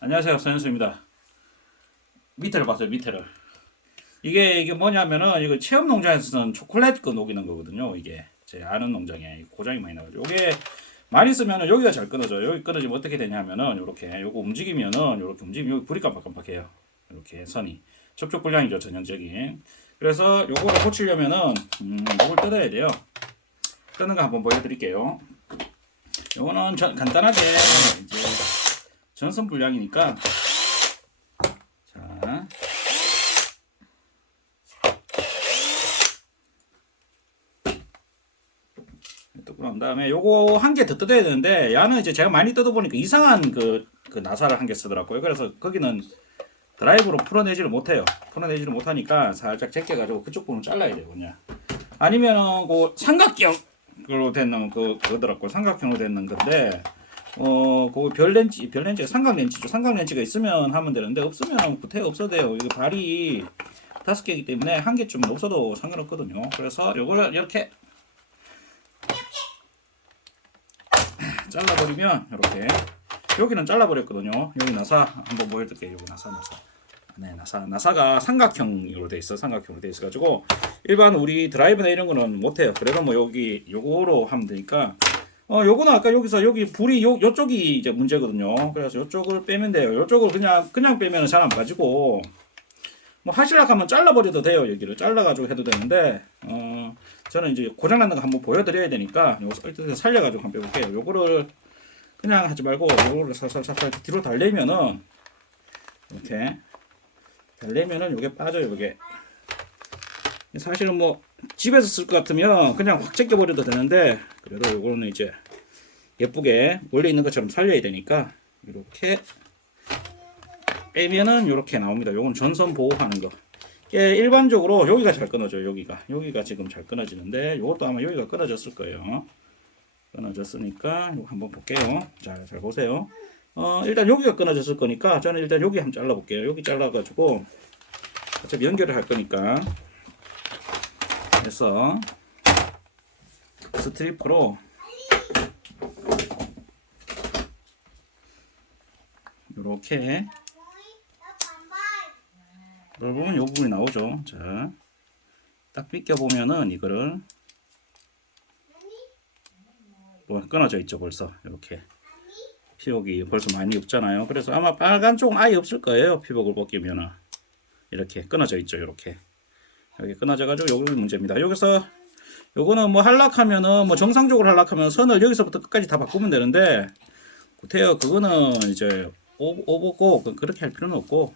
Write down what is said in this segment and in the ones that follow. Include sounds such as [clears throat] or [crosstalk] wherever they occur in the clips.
안녕하세요 서현수입니다. 밑에를 봤어요 밑에를. 이게 이게 뭐냐면은 이거 체험 농장에서 는 초콜릿 거 녹이는 거거든요 이게. 제 아는 농장에 고장이 많이 나가지고. 이게 많이 쓰면은 여기가 잘 끊어져요. 여기 끊어지면 어떻게 되냐면은 이렇게 요거 움직이면은 이렇게 움직이면 여기 불이 깜빡깜빡해요. 이렇게 선이. 접촉 불량이죠 전형적인 그래서 요거를 고치려면은 음, 요걸 뜯어야 돼요. 뜯는 거 한번 보여드릴게요. 요거는 전- 간단하게 이제 전선 불량이니까. 자. 난 다음에 요거 한 개 더 뜯어야 되는데 야는 이제 제가 많이 뜯어 보니까 이상한 그, 그 나사를 한 개 쓰더라고요. 그래서 거기는 드라이브로 풀어내지를 못해요. 풀어내지를 못하니까 살짝 제껴가지고 그쪽 부분 잘라야 돼요 그냥. 아니면은 그 삼각형으로 되는 그 그거더라고요. 삼각형으로 되는 건데 어, 그 별렌치, 별렌치가 삼각렌치죠. 삼각렌치가 있으면 하면 되는데 없으면 구태 없어도 돼요. 이거 발이 다섯 개이기 때문에 한 개쯤은 없어도 상관없거든요. 그래서 요거를 이렇게 [laughs] 잘라버리면 이렇게 여기는 잘라버렸거든요. 여기 나사 한번 보여드릴게요. 여기 나사 나사. 네, 나사 나사가 삼각형으로 돼 있어. 삼각형으로 돼 있어 가지고 일반 우리 드라이브나 이런 거는 못 해요. 그래도 뭐 여기 요거로 하면 되니까 어, 요거는 아까 여기서 여기 불이 요, 요쪽이 이제 문제거든요. 그래서 요쪽을 빼면 돼요. 요쪽을 그냥, 그냥 빼면 잘 안 빠지고, 뭐 하시락 하면 잘라버려도 돼요. 여기를 잘라가지고 해도 되는데, 어, 저는 이제 고장났는 거 한번 보여드려야 되니까, 요거 살- 살려가지고 한번 빼볼게요. 요거를 그냥 하지 말고, 요거를 살살살살 뒤로 달래면은, 이렇게, 달래면은 요게 빠져요, 요게. 사실은 뭐, 집에서 쓸 것 같으면 그냥 확 제껴버려도 되는데 그래도 이거는 이제 예쁘게 원래 있는 것처럼 살려야 되니까 이렇게 빼면은 이렇게 나옵니다. 요건 전선 보호하는 거. 이게 일반적으로 여기가 잘 끊어져요. 여기가 여기가 지금 잘 끊어지는데 이것도 아마 여기가 끊어졌을 거예요. 끊어졌으니까 이거 한번 볼게요. 자, 잘 보세요. 어, 일단 여기가 끊어졌을 거니까 저는 일단 여기 한번 잘라볼게요. 여기 잘라가지고 어차피 연결을 할 거니까 그래서 스트리프로 이렇게 여러분 이 부분이 나오죠. 자, 딱 비껴 보면은 이거를 뭐 끊어져 있죠 벌써 이렇게 피복이 벌써 많이 없잖아요. 그래서 아마 빨간 쪽은 아예 없을 거예요. 피복을 벗기면은 이렇게 끊어져 있죠. 이렇게 여기 끊어져가지고 요게 문제입니다. 여기서 요거는 뭐 할락하면은 뭐 정상적으로 할락하면 선을 여기서부터 끝까지 다 바꾸면 되는데 구태여 그거는 이제 오- 오버고 그- 그렇게 할 필요는 없고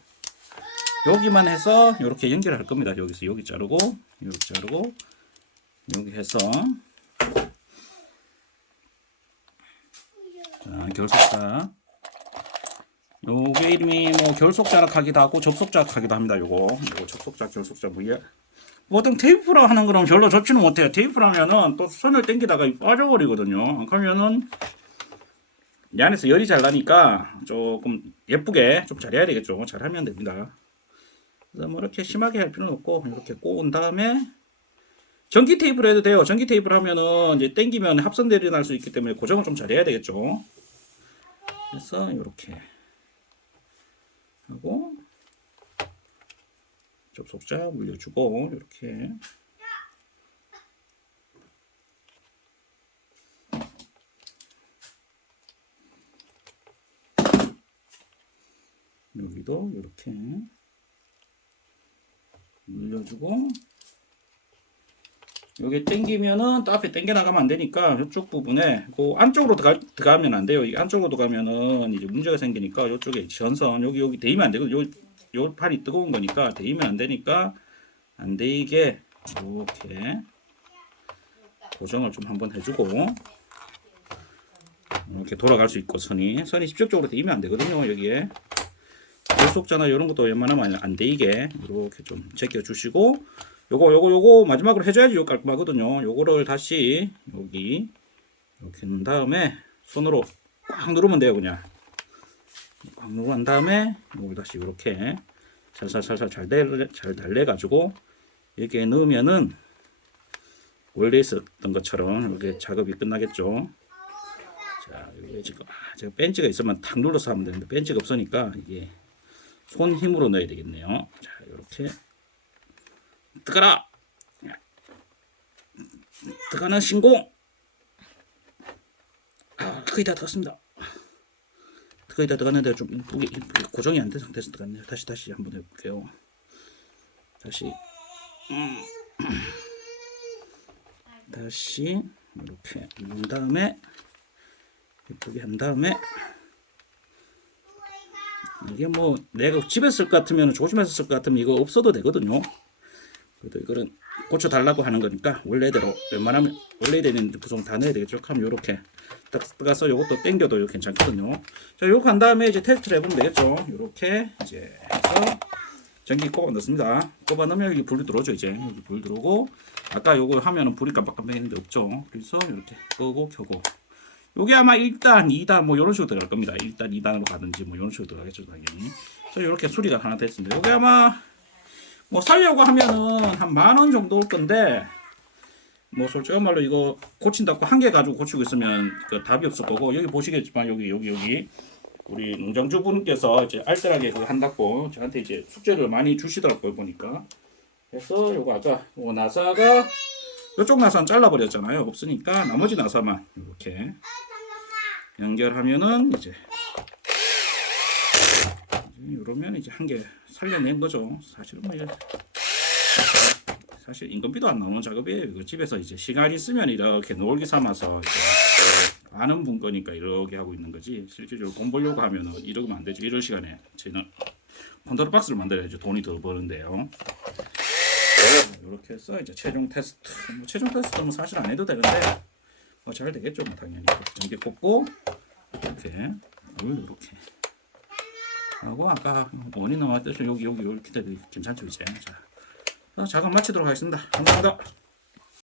여기만 해서 이렇게 연결할 겁니다. 여기서 여기 자르고 여기 자르고 여기 해서 자 결속자 요게 이름이 뭐 결속자락하기도 하고 접속자락하기도 합니다. 요거 요거 접속자 결속자 뭐 이게 보통 테이프로 하는 거는 별로 좋지는 못해요. 테이프로 하면은 또 선을 당기다가 빠져버리거든요. 그러면은 이 안에서 열이 잘 나니까 조금 예쁘게 좀 잘해야 되겠죠. 잘하면 됩니다. 그래서 뭐 이렇게 심하게 할 필요는 없고 이렇게 꼬은 다음에 전기 테이프로 해도 돼요. 전기 테이프로 하면은 이제 당기면 합선들이 날수 있기 때문에 고정을 좀 잘해야 되겠죠. 그래서 이렇게 하고 접속자 물려주고 이렇게 여기도 이렇게 물려주고 여기 당기면은 또 앞에 당겨 나가면 안 되니까 이쪽 부분에 그 안쪽으로 들어가, 들어가면 안 돼요. 이 안쪽으로 들어가면은 이제 문제가 생기니까 이쪽에 전선 여기 여기 대이면 안 되거든요. 요, 요 판이 뜨거운 거니까 대이면 안 되니까 안 되게 이렇게 고정을 좀 한번 해주고 이렇게 돌아갈 수 있고 선이 선이 직접적으로 대이면 안 되거든요. 여기에 결속자나 이런 것도 웬만하면 안 되게 이렇게 좀 제껴 주시고 요거 요거 요거 마지막으로 해줘야지 요 깔끔하거든요. 요거를 다시 여기 이렇게 넣은 다음에 손으로 꽉 누르면 돼요 그냥 꽉 누른 다음에 요걸 다시 이렇게 살살살살 잘, 달, 잘 달래가지고 여기에 넣으면은 원래 있었던 것처럼 이렇게 작업이 끝나겠죠. 자, 여기 지금 아, 제가 벤치가 있으면 탁 눌러서 하면 되는데 벤치가 없으니까 이게 손 힘으로 넣어야 되겠네요. 자 이렇게 뜨거라. 뜨거는 신공. 아 거의 다 들었습니다. 거의 다 들어갔는데 좀 이쁘게, 이쁘게 고정이 안 된 상태에서 들어갔네요. 다시 다시 한번 해볼게요. 다시 음. [clears throat] 다시 이렇게 한 다음에 예쁘게 한 다음에 이게 뭐 내가 집에 쓸 것 같으면 조심해서 쓸 것 같으면 이거 없어도 되거든요. 그래도 이거는 고쳐 달라고 하는 거니까 원래대로 웬만하면 원래 되는 구성 다 넣어야 되겠죠. 그럼 요렇게 딱 들어가서 요것도 당겨도 괜찮거든요. 자, 요거 한 다음에 이제 테스트를 해보면 되겠죠. 요렇게 이제 해서 전기 꼽아 넣습니다. 꼽아 넣으면 여기 불이 들어오죠. 이제 여기 불 들어오고 아까 요거 하면은 불이 깜빡깜빡했는데 없죠. 그래서 이렇게 끄고 켜고 요게 아마 1단, 2단 뭐 이런 식으로 들어갈 겁니다. 1단, 2단으로 가든지 뭐 이런 식으로 들어가겠죠, 당연히. 그래서 이렇게 수리가 하나 됐습니다. 요게 아마 뭐 살려고 하면은 한 만 원 정도 올 건데 뭐 솔직한 말로 이거 고친다고 한 개 가지고 고치고 있으면 그 답이 없을 거고 여기 보시겠지만 여기 여기 여기 우리 농장주 분께서 이제 알뜰하게 그거 한다고 저한테 이제 숙제를 많이 주시더라고요 보니까. 그래서 요거 아까 요 나사가 이쪽 나사는 잘라버렸잖아요. 없으니까 나머지 나사만 이렇게 연결하면은 이제 이러면 이제 한 개 살려낸 거죠. 사실은 뭐 사실 인건비도 안 나오는 작업이에요. 이거 집에서 이제 시간 있으면 이렇게 놀기 삼아서 아는 분 거니까 이렇게 하고 있는 거지. 실질적으로 돈 벌려고 하면은 이러면 안 되죠. 이럴 시간에 저는 컨트롤 박스를 만들어야죠. 돈이 더 버는데요. 이렇게 해서 이제 최종 테스트. 뭐 최종 테스트는 사실 안 해도 되는데 뭐 잘 되겠죠. 뭐 당연히. 전기 꽂고 이렇게. 이렇게 하고 아까 원이 나왔듯이 여기 여기 이렇게 돼도 괜찮죠 이제? 자 자, 작업 마치도록 하겠습니다. 감사합니다